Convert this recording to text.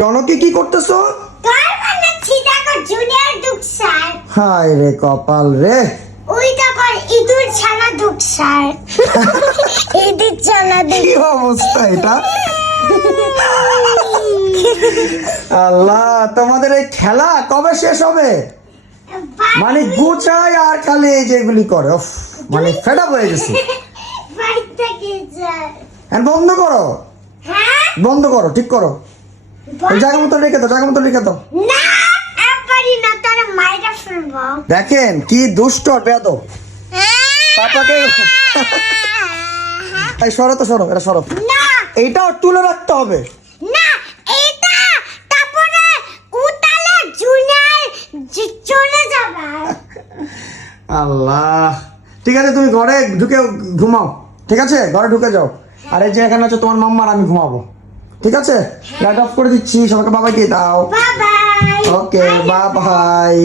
রনকি কি করতেছো? কার বানাচ্ছি দেখো জুনিয়র দুঃসার। হায় রে কপাল রে। ওইটা কর ইঁদুর ছানা দুঃসার। ইঁদুর ছানা কি অবস্থা এটা? আল্লাহ, তোমাদের এই খেলা কবে শেষ হবে? মানে গুছাই আর খালি এই যেগুলি করে, উফ, মানে ফেড আপ হয়ে গেছি। বাইকটা কে যায়? এখন বন্ধ করো, হ্যাঁ বন্ধ করো, ঠিক করো। ওই জায়গা মতো রেখে দাও, জায়গা মতো রেখে দাও। না একবারই না, তোর মাইরা ফেলবো। দেখেন কি দুষ্ট বেয়াদব। পাপাকে এই সরো তো, সরো, এটা সরো। না এইটাও তুলে রাখতে হবে। না এটা তারপরে উতালে জুনিয়র চলে যাবে। আল্লাহ, ঠিক আছে, তুমি ঘরে ঢুকে ঘুমাও, ঠিক আছে, ঘরে ঢুকে যাও। আর এই যে এখানে আছে তোমার মাম্মার, আমি ঘুমাবো, ঠিক আছে? লাইট অফ করে দিচ্ছি, সবাইকে বাবাই দিয়ে দাও। Bye bye. Okay, bye by.